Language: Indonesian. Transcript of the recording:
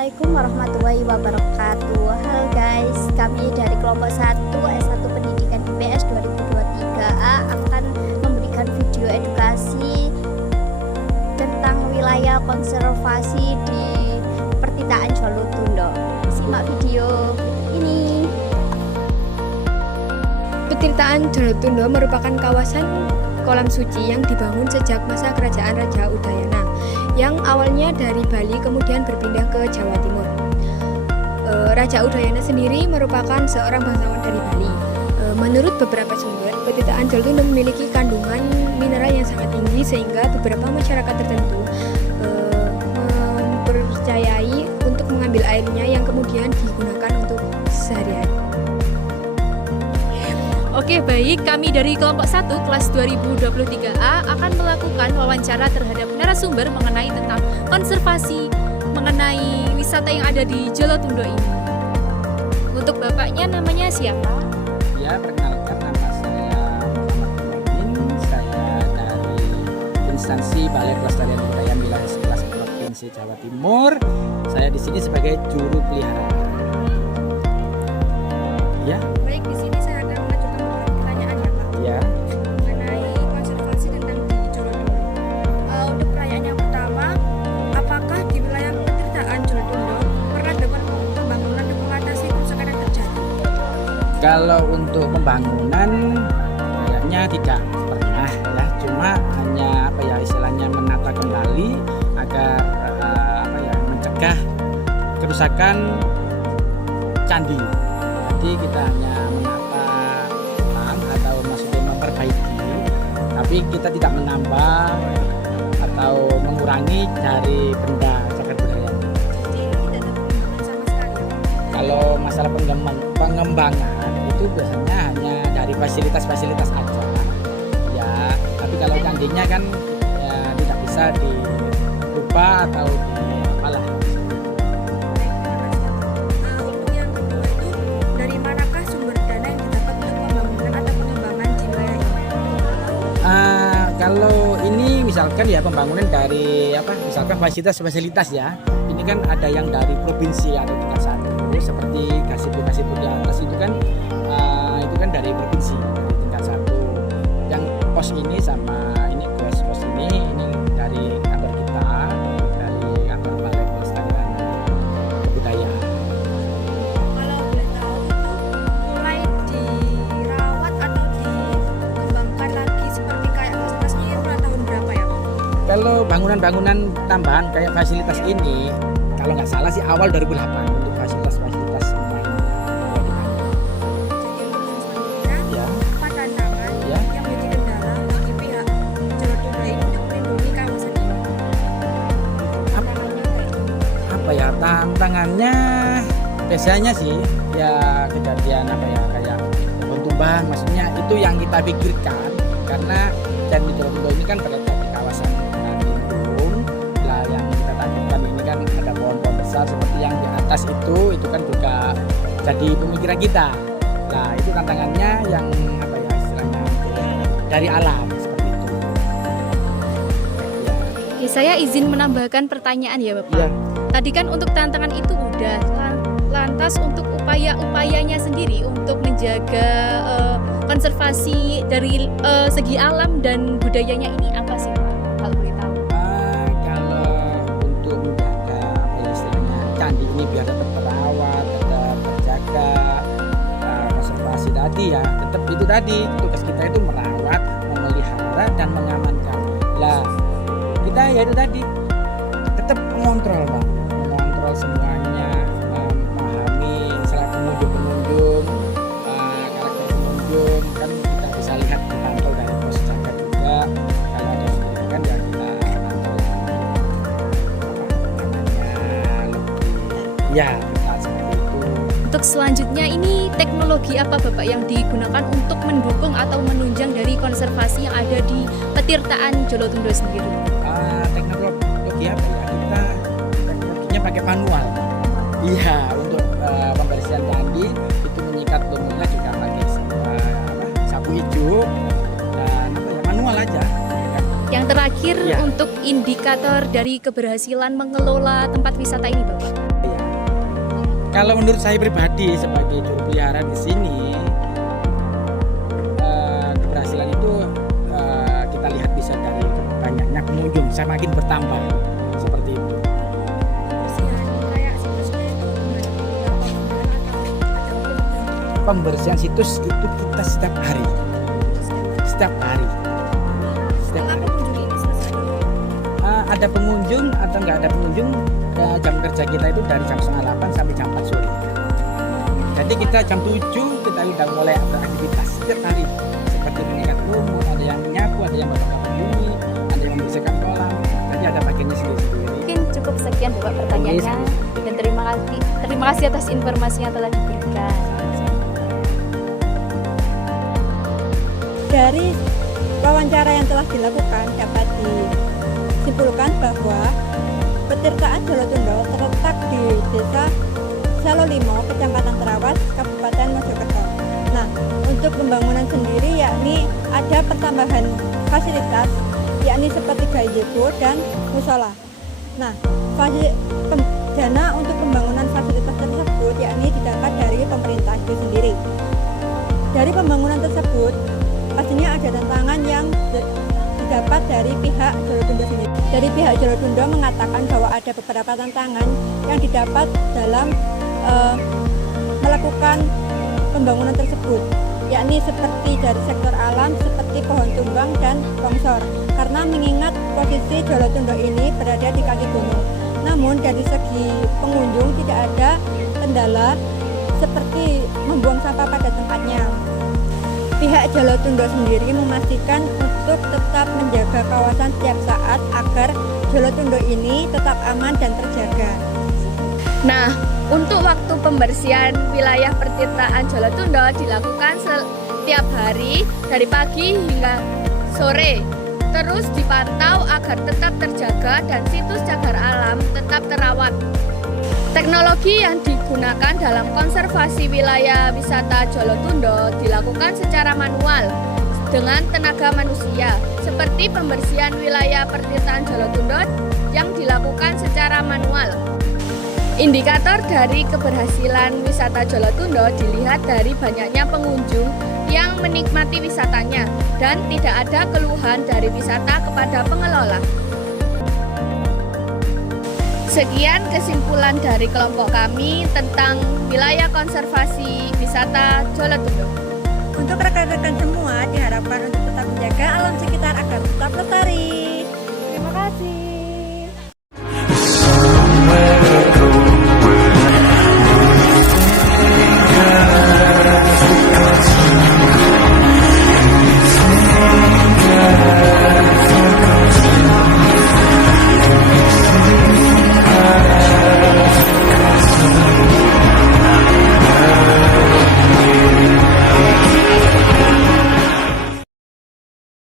Assalamualaikum warahmatullahi wabarakatuh. Halo guys, kami dari kelompok 1 S1 Pendidikan IPS 2023A akan memberikan video edukasi tentang wilayah konservasi di Pertitaan Jolotundo. Simak video ini. Pertitaan Jolotundo merupakan kawasan kolam suci yang dibangun sejak masa Kerajaan Raja Udayana yang awalnya dari Bali kemudian berpindah ke Jawa Timur. Raja Udayana sendiri merupakan seorang bangsawan dari Bali. Menurut beberapa sumber, Pertitaan Jolotundo memiliki kandungan mineral yang sangat tinggi sehingga beberapa masyarakat tertentu mempercayai untuk mengambil airnya yang kemudian digunakan untuk sehari-hari. Oke, baik, kami dari kelompok 1 kelas 2023A akan melakukan wawancara terhadap narasumber mengenai tentang konservasi, mengenai wisata yang ada di Jolotundo ini. Untuk bapaknya namanya siapa? Ya, perkenalkan nama saya Muhammad Muhammad. Saya dari instansi Balai Pelestarian Budaya Wilayah 11 Provinsi Jawa Timur. Saya di sini sebagai juru pelihara. Ya. Baik, di sini saya akan mengajukan beberapa pertanyaan ya Pak. Ya. Mengenai konservasi tentang di Jolotundo. Untuk pertanyaan yang pertama, apakah di wilayah Pertitaan Jolotundo pernah dilakukan pembangunan untuk mengatasi kerusakan yang terjadi? Kalau untuk pembangunan kayaknya tidak pernah ya, cuma hanya istilahnya menata kembali agar mencegah kerusakan candi. Jadi kita hanya menata ulang atau maksudnya memperbaiki, tapi kita tidak menambah atau mengurangi dari benda cagar budaya. Jadi tidak ada pembangunan sama sekali. Kalau masalah pengembangan itu biasanya hanya dari fasilitas-fasilitas aja ya, tapi kalau candinya kan ya, tidak bisa dirubah atau apalah. Untuk yang kedua itu, dari manakah sumber dana yang didapat untuk pembangunan atau pengembangan di wilayah ini? Kalau ini misalkan ya pembangunan dari misalkan fasilitas ya, ini kan ada yang dari provinsi atau tingkat satu seperti Gasibu di atas itu kan dari provinsi dari tingkat satu. Yang pos ini sama ini pos ini dari kantor kita, dari kantor Balai Pelestarian Budaya. Kalau boleh tahu itu mulai dirawat atau dikembangkan lagi seperti kayak fasilitasnya mulai tahun berapa ya Pak? Kalau bangunan-bangunan tambahan kayak fasilitas ini, kalau nggak salah sih awal 2008 untuk fasilitas-fasilitas semua ini. Jadi untuk yang selanjutnya, Ya, apa tantangan Ya. yang menjadi kendala bagi pihak Jolotundo ini untuk melindungi kawasan ini? tantangannya biasanya sih ya kejadian kayak pohon tumbang, maksudnya itu yang kita pikirkan karena Candi Jolotundo ini kan terletak di kawasan lindung. Lah yang kita takutkan ini kan ada pohon-pohon besar seperti yang di atas itu kan juga jadi pemikiran kita. Nah itu tantangannya yang istilahnya dari alam seperti itu. Ya. Oke, saya izin menambahkan pertanyaan ya Bapak. Ya. Tadi kan untuk tantangan itu udah, lantas untuk upaya-upayanya sendiri untuk menjaga konservasi dari segi alam dan budayanya ini apa sih Pak? Kalau boleh tahu. Kalau untuk menjaga istilahnya candi ini biar tetap terawat, tetap terjaga, konservasi tadi ya, tetap itu tadi tugas kita itu merawat, memelihara dan mengamankan. Lah kita ya itu tadi tetap mengontrol Pak, mengontrol semuanya, memahami salah pengunjung, karakter pengunjung kan kita bisa lihat dipantau dari pos jaga juga. Kalau ada yang kan ya kita pantau ya kita seperti itu. Untuk selanjutnya ini teknologi apa Bapak yang digunakan untuk mendukung atau menunjang dari konservasi yang ada di Pertitaan Jolotundo sendiri? Teknologi apa ya, kita teknologinya pakai manual. Iya, untuk pembersihan candi itu menyikat lumutnya juga pakai sapu hijau dan manual aja. Yang terakhir Ya. untuk indikator dari keberhasilan mengelola tempat wisata ini Bapak. Ya, Kalau menurut saya pribadi sebagai juru pelihara di sini, keberhasilan itu kita lihat bisa dari banyaknya pengunjung, semakin bertambah seperti itu. Pembersihan situs itu kita setiap hari. Ada pengunjung atau nggak ada pengunjung, jam kerja kita itu dari jam 7:30 sampai jam 4 sore. Jadi kita jam 7 kita udah mulai beraktivitas setiap hari, seperti mengikat lumut, ada yang menyapu, ada yang bakar bumi, ada yang membersihkan kolam. Jadi ada bagiannya sendiri-sendiri. Mungkin cukup sekian Bapak pertanyaannya, dan terima kasih atas informasi yang telah diberikan. Dari wawancara yang telah dilakukan dapat disimpulkan bahwa Petirtaan Jolotundo terletak di Desa Salolimo, Kecamatan Terawas, Kabupaten Mojokerto. Nah, untuk pembangunan sendiri yakni ada pertambahan fasilitas yakni seperti gazebo dan musola. Nah, dana untuk pembangunan fasilitas tersebut yakni didapat dari pemerintah itu sendiri. Dari pembangunan tersebut pastinya ada tantangan yang didapat dari pihak Jolotundo sendiri. Dari pihak Jolotundo mengatakan bahwa ada beberapa tantangan yang didapat dalam melakukan pembangunan tersebut, yakni seperti dari sektor alam seperti pohon tumbang dan longsor. Karena mengingat posisi Jolotundo ini berada di kaki gunung, namun dari segi pengunjung tidak ada kendala seperti membuang sampah pada tempatnya. Pihak Jolotundo sendiri memastikan untuk tetap menjaga kawasan setiap saat agar Jolotundo ini tetap aman dan terjaga. Nah, untuk waktu pembersihan wilayah pertirtaan Jolotundo dilakukan setiap hari dari pagi hingga sore. Terus dipantau agar tetap terjaga dan situs cagar alam tetap terawat. Teknologi yang digunakan dalam konservasi wilayah wisata Jolotundo dilakukan secara manual dengan tenaga manusia, seperti pembersihan wilayah pertirtaan Jolotundo yang dilakukan secara manual. Indikator dari keberhasilan wisata Jolotundo dilihat dari banyaknya pengunjung yang menikmati wisatanya dan tidak ada keluhan dari wisata kepada pengelola. Sekian kesimpulan dari kelompok kami tentang wilayah konservasi wisata Jolotundo. Untuk rekan-rekan semua diharapkan untuk tetap menjaga alam sekitar agar tetap lestari. Terima kasih.